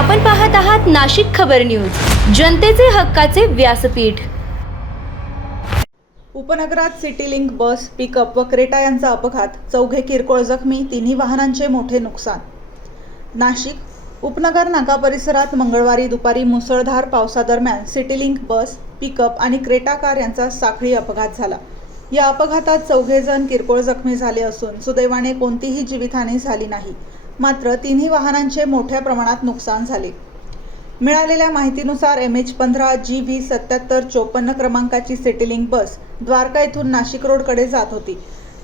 आपण पाहत आहात नाशिक खबर न्यूज, जनतेचे हक्काचे व्यासपीठ। उपनगरात सिटी लिंक बस, पिकअप व क्रेटा यांचा अपघात, चौघे किरकोळ जखमी, तिन्ही वाहनांचे मोठे नुकसान। नाशिक उपनगर नाका परिसरात मंगळवारी दुपारी मुसळधार पावसादरम्यान सिटी लिंक बस, पिकअप आणि क्रेटा कार यांचा साखळी अपघात झाला। या अपघातात चौघे जण किरकोळ जखमी झाले असून सुदैवाने कोणतीही जीवितहानी झाली नाही, मात्र तिन्ही वाहनांचे मोठ्या प्रमाणात नुकसान झाले। मिळालेल्या माहितीनुसार MH15 GV 7754 क्रमांकाची सिटी लिंक बस द्वारका येथून नाशिक रोडकडे जात होती।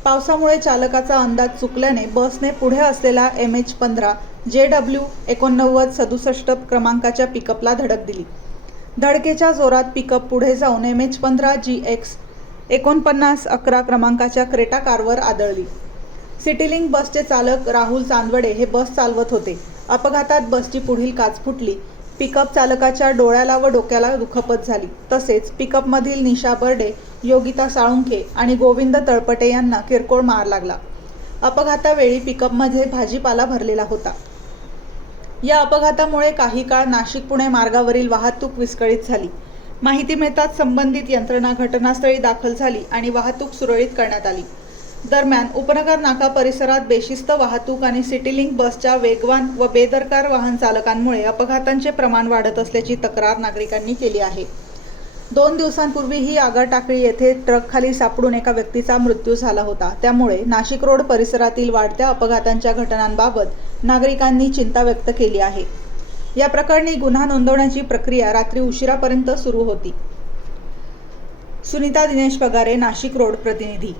पावसामुळे चालकाचा अंदाज चुकल्याने बसने पुढे असलेला MH15 JW 8967 क्रमांकाच्या पिकअपला धडक दिली। धडकेच्या जोरात पिकअप पुढे जाऊन MH15 GX 4911 क्रमांकाच्या क्रेटा कारवर आदळली। सिटी लिंक बसचे चालक राहुल चांदवडे हे बस चालवत होते। अपघातात बसची पुढील काच फुटली। पिकअप चालकाच्या डोळ्याला व डोक्याला दुखापत झाली। तसेच पिकअपमधील निशा बर्डे, योगिता साळुंखे आणि गोविंद तळपटे यांना किरकोळ मार लागला। अपघातावेळी पिकअपमध्ये भाजीपाला भरलेला होता। या अपघातामुळे काही काळ नाशिक-पुणे मार्गावरील वाहतूक विस्कळीत झाली। माहिती मिळताच संबंधित यंत्रणा घटनास्थळी दाखल झाली आणि वाहतूक सुरळीत करण्यात आली। दरम्यान उपनगर नाका परिसरात बेशिस्त वाहतूक आणि सिटी लिंक बसच्या वेगवान व बेदरकार वाहन चालकांमुळे अपघातांचे प्रमाण वाढत असल्याची तक्रार नागरिकांनी केली आहे। 2 दिवसांपूर्वीही आगरटाकळी येथे ट्रकखाली सापडून एका व्यक्तीचा मृत्यू झाला होता। त्यामुळे नाशिक रोड परिसरातील वाढत्या अपघातांच्या घटनांबाबत नागरिकांनी चिंता व्यक्त केली आहे। या प्रकरणी गुन्हा नोंदवण्याची प्रक्रिया रात्री उशिरापर्यंत सुरू होती। सुनीता दिनेश पगारे, नाशिक रोड प्रतिनिधी।